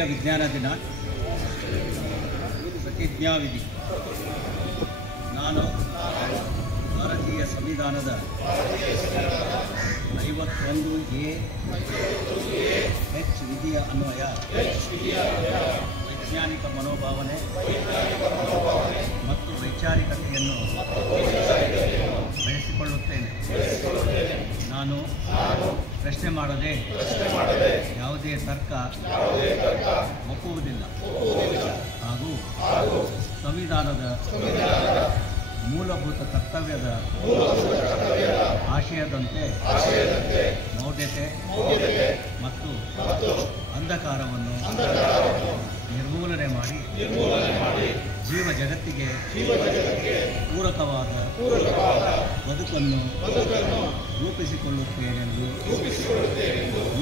ರಾಷ್ಟ್ರೀಯ ವಿಜ್ಞಾನ ದಿನ ಪ್ರತಿಜ್ಞಾವಿಧಿ. ನಾನು ಭಾರತೀಯ ಸಂವಿಧಾನದ 51A H ವಿಧಿಯ ಅನ್ವಯ ವೈಜ್ಞಾನಿಕ ಮನೋಭಾವನೆ ಮತ್ತು ವೈಚಾರಿಕತೆಯನ್ನು ಬೆಳೆಸಿಕೊಳ್ಳುತ್ತೇನೆ. ನಾನು ಪ್ರಶ್ನೆ ಮಾಡದೆ ಯಾವುದೇ ತರ್ಕ ಒಪ್ಪುವುದಿಲ್ಲ ಹಾಗೂ ಸಂವಿಧಾನದ ಮೂಲಭೂತ ಕರ್ತವ್ಯದ ಆಶಯದಂತೆ ಮೌಢ್ಯತೆ ಮತ್ತು ಅಂಧಕಾರವನ್ನು ನಿರ್ಮೂಲನೆ ಮಾಡಿ ಜೀವ ಜಗತ್ತಿಗೆ ಪೂರಕವಾದ ಬದುಕನ್ನು ರೂಪಿಸಿಕೊಳ್ಳುತ್ತೇನೆಂದು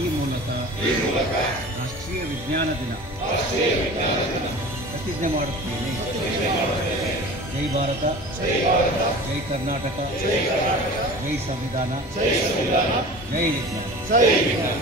ಈ ಮೂಲಕ ರಾಷ್ಟ್ರೀಯ ವಿಜ್ಞಾನ ದಿನ ಪ್ರತಿಜ್ಞೆ ಮಾಡುತ್ತೇನೆ. ಜೈ ಭಾರತ, ಜೈ ಕರ್ನಾಟಕ, ಜೈ ಸಂವಿಧಾನ, ಜೈ ವಿಜ್ಞಾನ.